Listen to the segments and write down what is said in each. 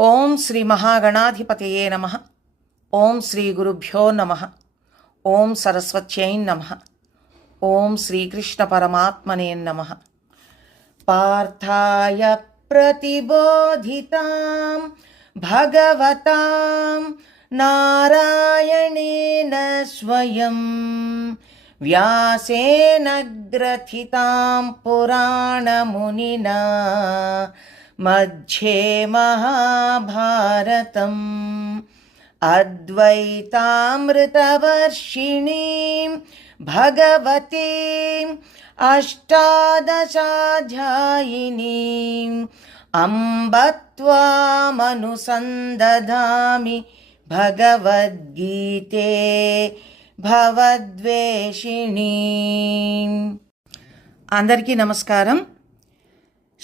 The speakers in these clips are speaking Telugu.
ఓం శ్రీ మహాగణాధిపతయే నమ. ఓం శ్రీ గురుభ్యో నమ. ఓం సరస్వత్యై నమ. ఓం శ్రీకృష్ణ పరమాత్మనే నమ. పార్థాయ ప్రతిబోధితాం భగవతాం నారాయణేన స్వయం వ్యాసేన గ్రథితాం పురాణమునినా मध्ये महाभारतम् अद्वैतामृतवर्षिणीं भगवतीम् अष्टादशाध्यायिनीम् अम्ब त्वामनुसन्दधामि भगवद्गीते భవద్వేషిణీం అందరికీ నమస్కారం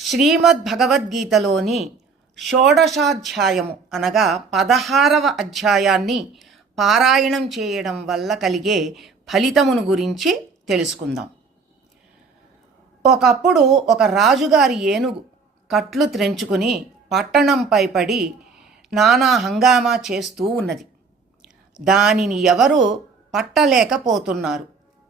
శ్రీమద్ భగవద్గీతలోని షోడశాధ్యాయము అనగా పదహారవ అధ్యాయాన్ని పారాయణం చేయడం వల్ల కలిగే ఫలితమును గురించి తెలుసుకుందాం. ఒకప్పుడు ఒక రాజుగారి ఏనుగు కట్లు త్రెంచుకుని పట్టణంపై పడి నానా హంగామా చేస్తూ ఉన్నది. దానిని ఎవరు పట్టలేకపోతున్నారు.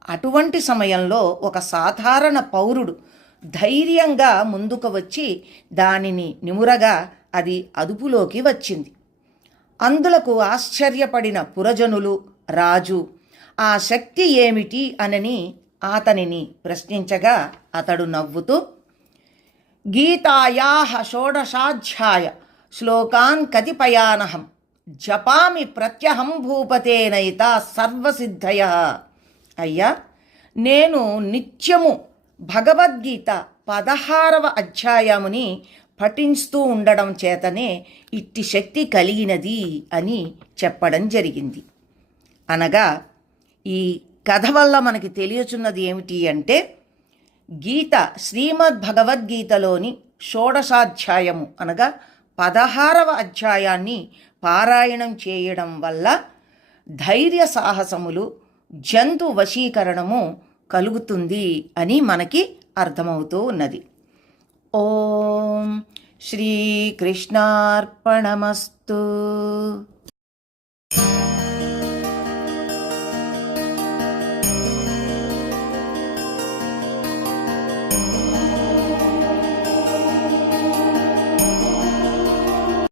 అటువంటి సమయంలో ఒక సాధారణ పౌరుడు ధైర్యంగా ముందుకు వచ్చి దానిని నిమురగా అది అదుపులోకి వచ్చింది. అందులకు ఆశ్చర్యపడిన పురజనులు రాజు ఆ శక్తి ఏమిటి? అనని అతనిని ప్రశ్నించగా అతడు నవ్వుతూ గీతాయా షోడశాధ్యాయ శ్లోకాన్ కతిపయానహం జపామి ప్రత్యహం భూపతేనైత సర్వసిద్ధయ. అయ్యా నేను నిత్యము భగవద్గీత పదహారవ అధ్యాయముని పఠిస్తూ ఉండడం చేతనే ఇట్టి శక్తి కలిగినది అని చెప్పడం జరిగింది. అనగా ఈ కథ వల్ల మనకి తెలియచున్నది ఏమిటి అంటే గీత శ్రీమద్ భగవద్గీతలోని షోడశాధ్యాయము అనగా పదహారవ అధ్యాయాన్ని పారాయణం చేయడం వల్ల ధైర్య సాహసములు జంతు వశీకరణము కలుగుతుంది అని మనకి అర్థమవుతూ ఉన్నది. ఓం శ్రీకృష్ణార్పణమస్తు.